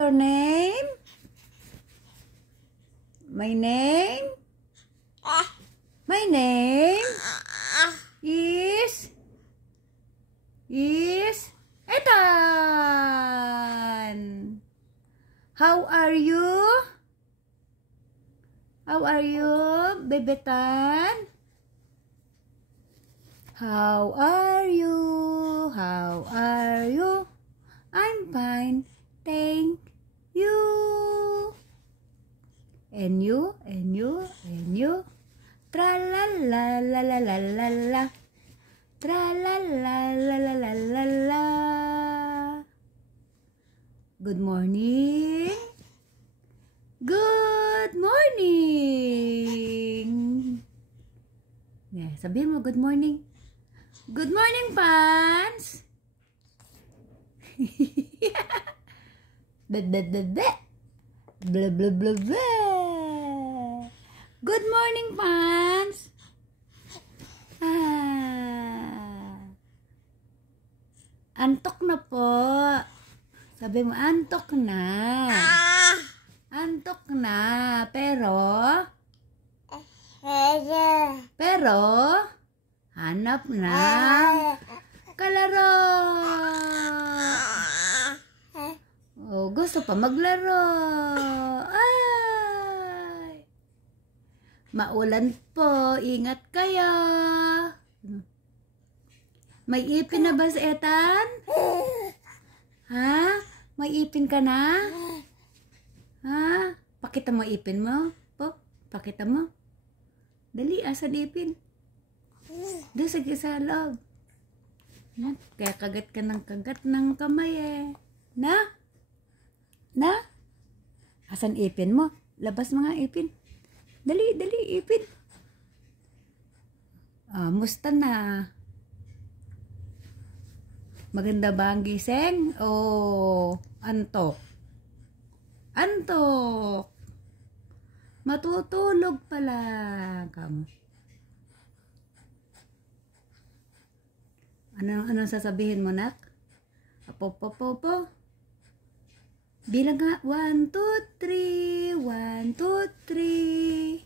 Your name? My name? My name is Ethan. How are you? How are you, Bebetan? How are you? How are you? I'm fine, thank you. And you, and you, and you. Tra la la la la la la la. Tra la la la la la la la. Good morning. Good morning. Yeah, sabihin mo good morning. Good morning, Pans. Blah blah blah blah. Blah blah blah blah. Good morning, Pans. Antok na po. Sabi mo, antok na. Antok na. Pero, hanap na. Kalaro. Oh, gusto pa maglaro. Ay. Maulan po. Ingat kayo. May ipin na ba si Ethan? Ha? May ipin ka na? Ha? Pakita mo ipin mo. Po, pakita mo. Dali, asan ipin? Doon sa loob. Kaya kagat ka ng kamay eh. Na? Asan ipin mo? Labas mga ipin. Dali, ipin. Musta na? Maganda ba ang gising? O antok? Antok. Matutulog pala kamo. Ano sasabihin mo, nak? Apo. Bilang nga. 1, 2, 3. 1, 2, 3.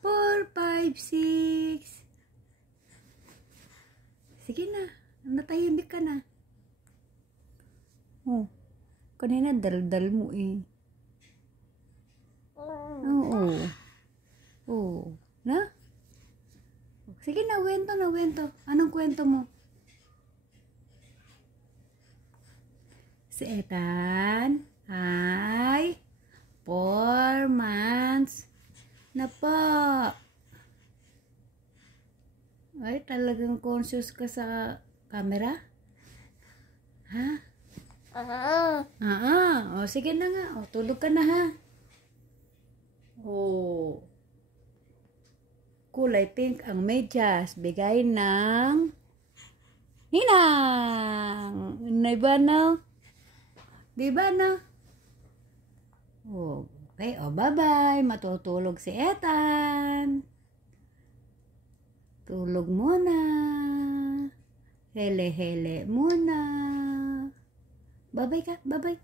4, 5, 6. Sige na. Natahimik ka na. Oh. Kanina dal-dal mo eh. Oo. Oh. Na? Sige na, wento. Anong kwento mo? Si Ethan ay 4 months na po. Ay, talagang conscious ka sa camera? Ha? O, sige na nga. O, tulog ka na ha. O. Kulay pink ang medyas. Bigay ng Ninang. Diba na? Okay, bye-bye. Matutulog si Ethan. Tulog muna. Hele muna. Bye-bye ka. Bye-bye.